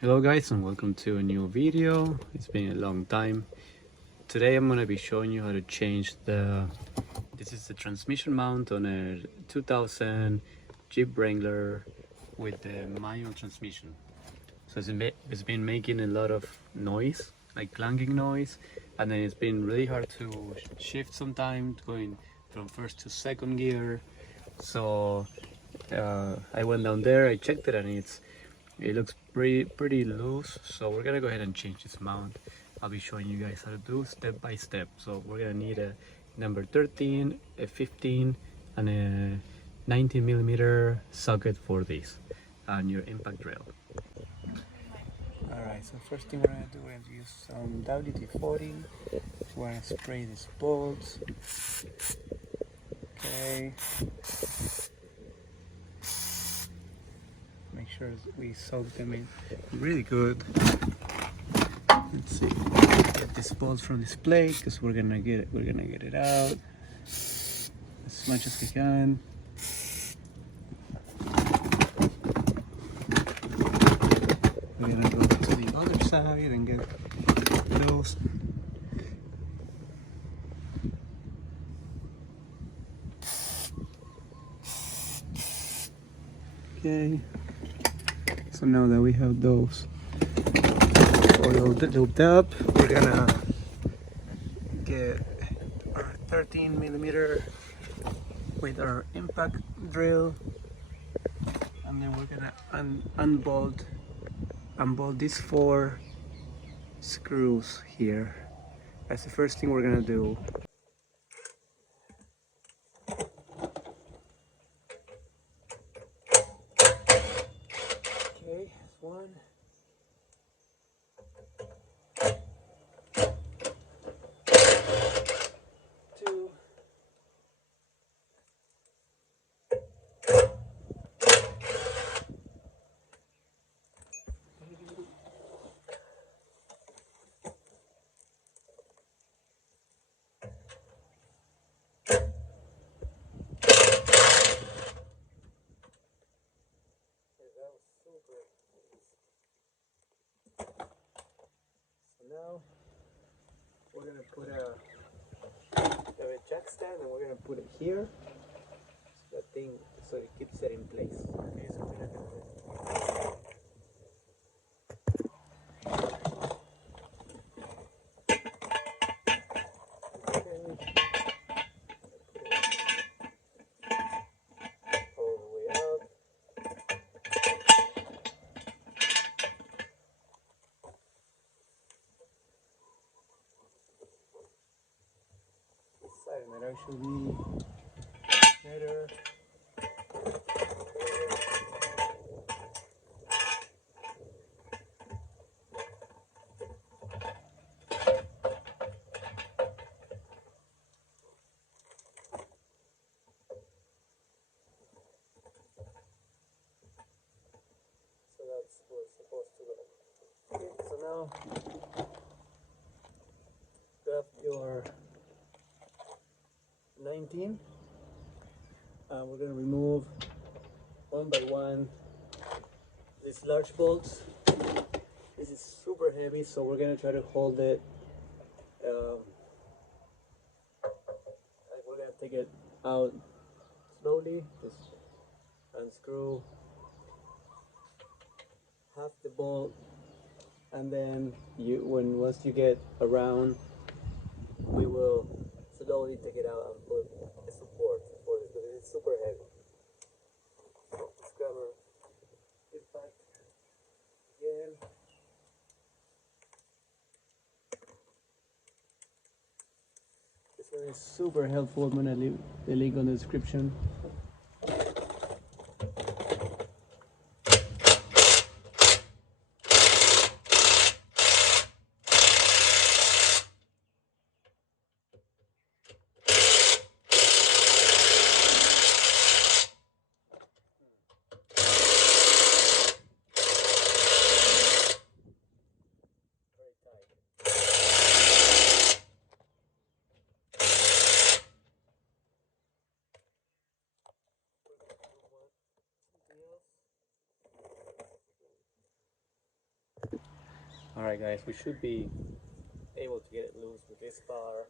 Hello guys and welcome to a new video. It's been a long time. Today I'm gonna be showing you how to change this is the transmission mount on a 2000 Jeep Wrangler with the manual transmission. So it's been making a lot of noise, like clunking noise, and then it's been really hard to shift sometimes, going from first to second gear. So I went down there, I checked it, and it looks pretty loose. So we're gonna go ahead and change this mount. I'll be showing you guys how to do step by step. So we're gonna need a number 13, a 15, and a 19 millimeter socket for this, and your impact rail. Alright, so first thing we're gonna do is use some WD-40. We're gonna spray these bolts. Okay. Make sure we soak them in really good. Let's see. Get this bolt from this plate because we're gonna get it out as much as we can. We're gonna go to the other side and get those. Okay. So now that we have those oiled looped up, we're gonna get our 13 millimeter with our impact drill, and then we're gonna unbolt these 4 screws here. That's the first thing we're gonna do. Okay, one. Two. So now we're gonna put a jack stand, and we're gonna put it here. So that thing, so it keeps it in place. Okay, so we're gonna do it. All the way up. This side might actually be better. So that's where it's supposed to go. Okay, so now grab your 19. We're going to remove one by one these large bolts. This is super heavy, so we're going to try to hold it. We're going to take it out slowly. Just unscrew half the bolt, and then once you get around, we will slowly take it out and put a support for it because it's super heavy. Let's grab our impact again. This one is super helpful. I'm gonna leave the link on the description. Alright guys, we should be able to get it loose with this bar.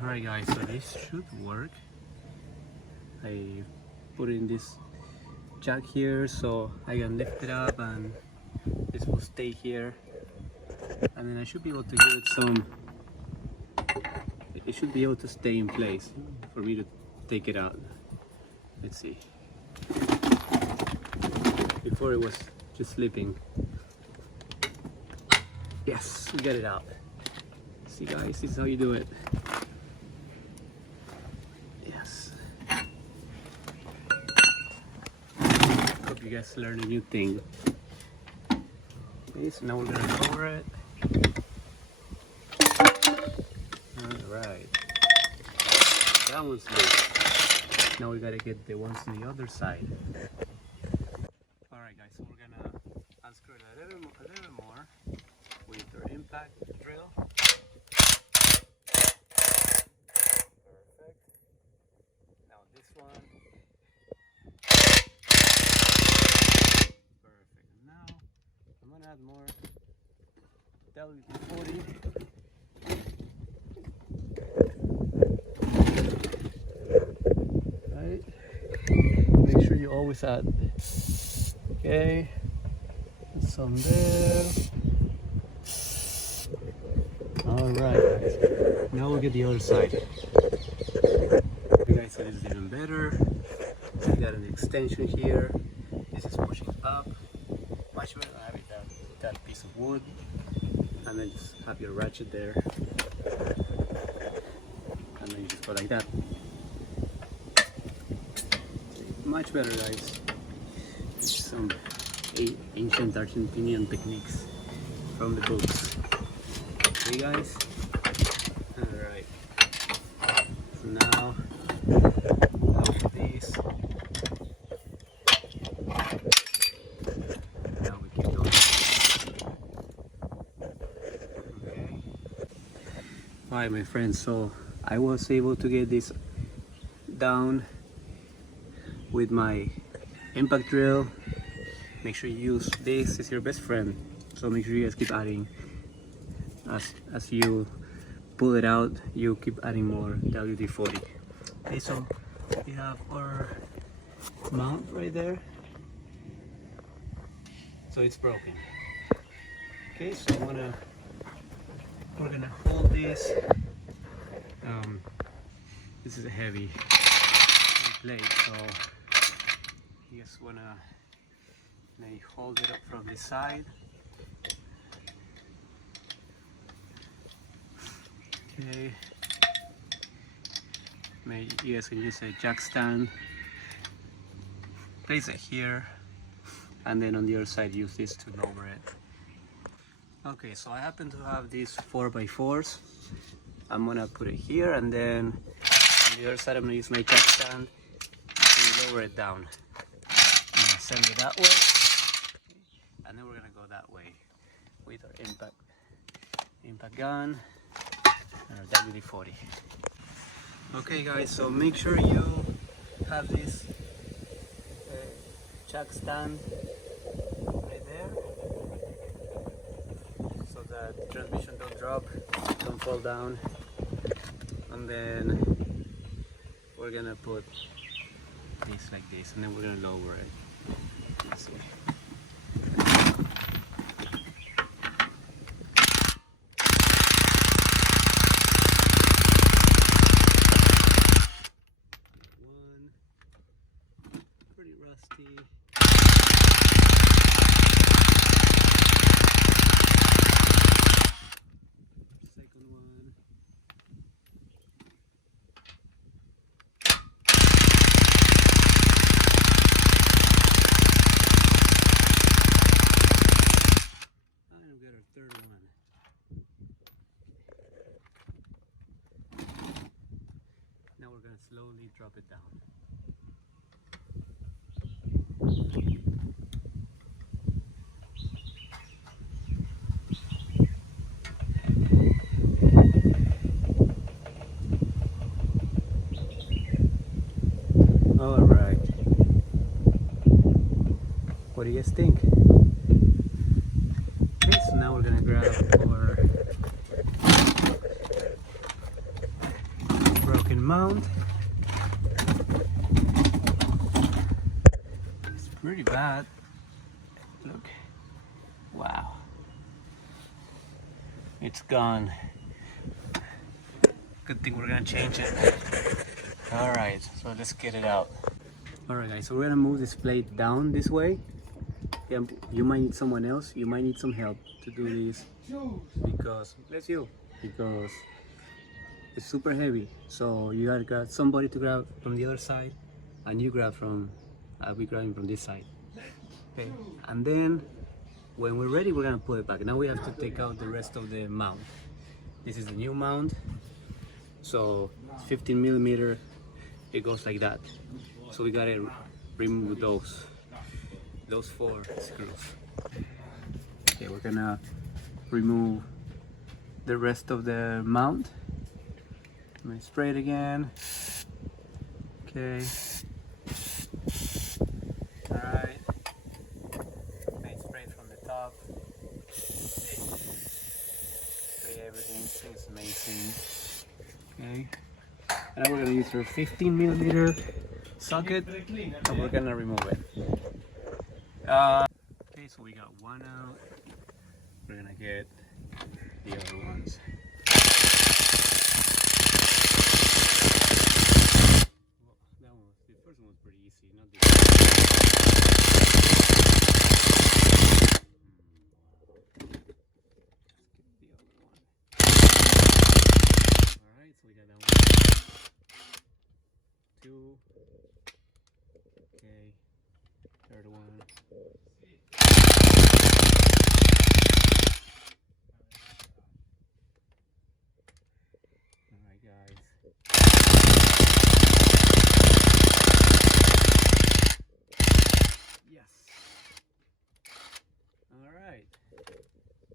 Alright guys, so this should work. I put in this jack here so I can lift it up and this will stay here, and then I should be able to give it some, it should be able to stay in place for me to take it out. Let's see. Before it was just slipping. Yes, we got it out. See guys, this is how you do it. Yes. Hope you guys learned a new thing. Okay, so now we're gonna lower it. Alright. That one's loose. Now we gotta get the ones on the other side. Alright guys, so we're gonna unscrew it a little more with our impact drill. Perfect. Now this one. Perfect. Now I'm gonna add more WD-40. Right. Make sure you always add. Okay. Some there. Alright guys. Now we'll get the other side. You guys see this is even better. We got an extension here. This is pushing up. Much better than having that piece of wood. And then just have your ratchet there. And then you just go like that. Much better guys. It's some ancient Argentinian techniques from the books. Okay guys? Alright. So now, with these. Now we keep going. Okay. Alright my friends, so I was able to get this down with my impact drill. Make sure you use this, is your best friend, so make sure you guys keep adding. As you pull it out, you keep adding more WD-40. Okay, so we have our mount right there, so it's broken. Okay, so we're gonna hold this. This is a heavy plate, so you just wanna maybe hold it up from this side. Okay. Maybe you guys can use a jack stand. Place it here, and then on the other side use this to lower it. Okay, so I happen to have these 4x4s. I'm gonna put it here, and then on the other side I'm gonna use my jack stand to lower it down. I'm gonna send it that way, and then we're gonna go that way with our impact gun and our WD-40. Okay guys, so make sure you have this jack stand right there. that the transmission don't drop, don't fall down. And then we're gonna put this like this, and then we're gonna lower it. Let's see. One, pretty rusty. Second one. Third one. Now we're going to slowly drop it down. All right. What do you guys think? So now we're gonna grab our broken mount. It's pretty bad. Look. Wow. It's gone. Good thing we're gonna change it. Alright, so let's get it out. Alright guys, so we're gonna move this plate down this way. Yeah, you might need someone else, you might need some help to do this because it's super heavy. So you gotta grab somebody to grab from the other side, and you grab from, I'll be grabbing from this side. Okay, and then when we're ready, we're gonna put it back. Now we have to take out the rest of the mount. This is the new mount, so 15 millimeter. It goes like that. So we gotta remove those 4 screws. Okay, we're gonna remove the rest of the mount. I'm gonna spray it again. Okay. Alright. Okay, spray it from the top. Spray everything. It's amazing. Okay. And now we're gonna use our 15 millimeter socket, and we're gonna remove it. Okay, so we got one out. We're gonna get the other ones. Well, the first one was pretty easy, not the Alright, so we got that one. 2. Okay. Third one. Alright guys. Yes. Alright.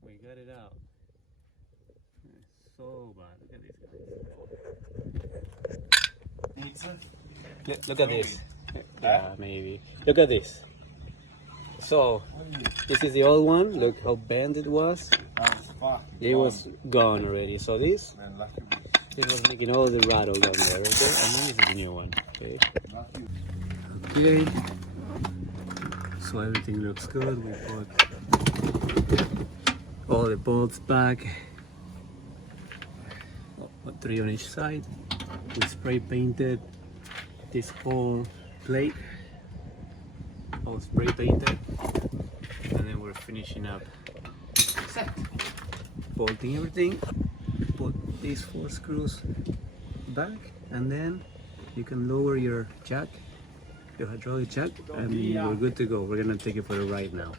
We got it out. It's so bad. Look at this guys. Look at this. Yeah, maybe. Look at this. So, this is the old one. Look how bent it was. It was gone already. So this was making all the rattle down there. Okay? And then this is the new one. Okay. Okay. So everything looks good. We put all the bolts back. 3 on each side. We spray painted this whole plate, all spray painted, and then we're finishing up bolting everything. Put these 4 screws back, and then you can lower your jack, your hydraulic jack, and we're good to go. We're gonna take it for a ride now.